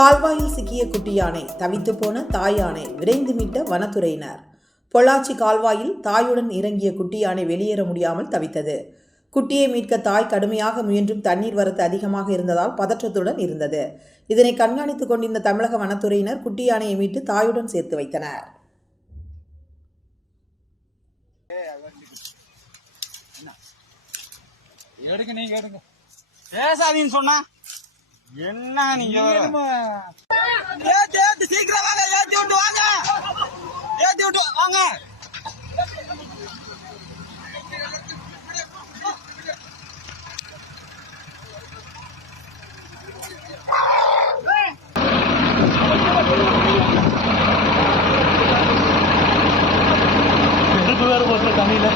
கால்வாயில் சிக்கிய குட்டி யானை தவித்து போன தாய் யானை விரைந்து மீட்ட வனத்துறையினர். பொள்ளாச்சி கால்வாயில் தாயுடன் இறங்கிய குட்டி யானை வெளியேற முடியாமல் தவித்தது. குட்டியை மீட்க தாய் கடுமையாக முயன்றும் தண்ணீர் வரத்து அதிகமாக இருந்ததால் பதற்றத்துடன் இருந்தது. இதனை கண்காணித்துக் கொண்டிருந்த தமிழக வனத்துறையினர் குட்டி யானையை மீட்டு தாயுடன் சேர்த்து வைத்தனர். எடுங்க நீங்க எடுங்க. பேசாதீன்னு சொன்னா? என்ன நீங்க? ஏத்தி ஏத்தி சீக்கிரம் வாங்க. ஏத்தி விட்டு வாங்க. ஏத்தி விட்டு வாங்க. கம்மியில்